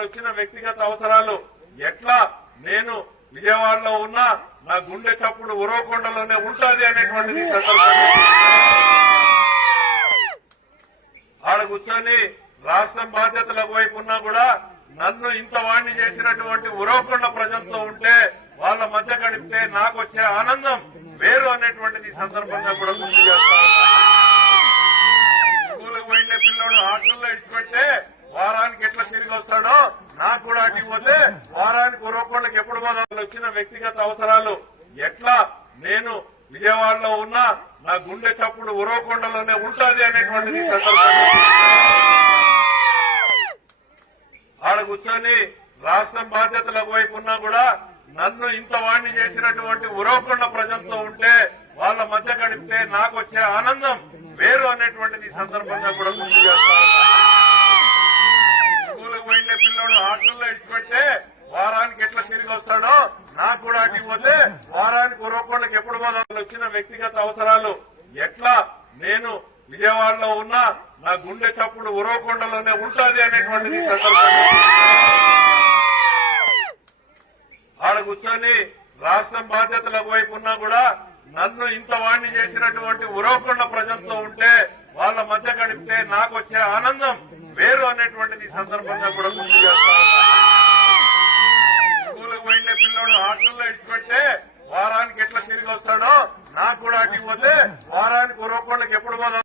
వచ్చిన వ్యక్తిగత అవసరాలు ఎట్లా నేను విజయవాడలో ఉన్నా నా గుండె చప్పుడు ఉరవకొండలోనే ఉంటది అనేటువంటిది ఆడ కూర్చొని రాష్ట్రం బాధ్యతలకు వైపు ఉన్నా కూడా నన్ను ఇంత వాణ్ణి చేసినటువంటి ఉరవకొండ ప్రజలతో ఉంటే వాళ్ళ మధ్య గడిపితే నాకు వచ్చే ఆనందం వేరు అనేటువంటిది సందర్భంగా కూడా గుర్తు చేస్తాను వారానికి ఉరవకొండకి ఎప్పుడు మనం వచ్చిన వ్యక్తిగత అవసరాలు ఎట్లా నేను విజయవాడలో ఉన్నా నా గుండె చప్పుడు ఉరవకొండలోనే ఉంటుంది అనేటువంటిది ఆడ కూర్చొని రాష్ట్రం బాధ్యతలకు వైపు ఉన్నా కూడా నన్ను ఇంత వాణ్ణి చేసినటువంటి ఉరవకొండ ప్రజలతో ఉంటే వాళ్ళ మధ్య గడిపితే నాకు వచ్చే ఆనందం వేరు అనేటువంటిది సందర్భంగా కూడా గుర్తు చేస్తాను స్కూల్కి పోయిన పిల్లోడు హాస్టల్లో ఇచ్చిపెట్టే వారానికి ఎట్లా తిరిగి వస్తాడో నాకు కూడా అడ్డిపోతే వారానికి ఉరవకొండకి ఎప్పుడు మొదలు వచ్చిన వ్యక్తిగత అవసరాలు ఎట్లా నేను విజయవాడలో ఉన్నా నా గుండె చప్పుడు ఉరవకొండలోనే ఉంటుంది అనేటువంటిది ఆడ కూర్చొని రాష్ట్రం బాధ్యతలకు వైపు ఉన్నా కూడా నన్ను ఇంత వాణ్ణి చేసినటువంటి ఉరవకొండ ప్రజలతో ఉంటే వాళ్ళ మధ్య గడిపితే నాకు వచ్చే ఆనందం వేరు అనేటువంటిది సందర్భంగా కూడా గుర్తు చేస్తాను వారానికి ఎట్లా తిరిగి వస్తాడో నాకు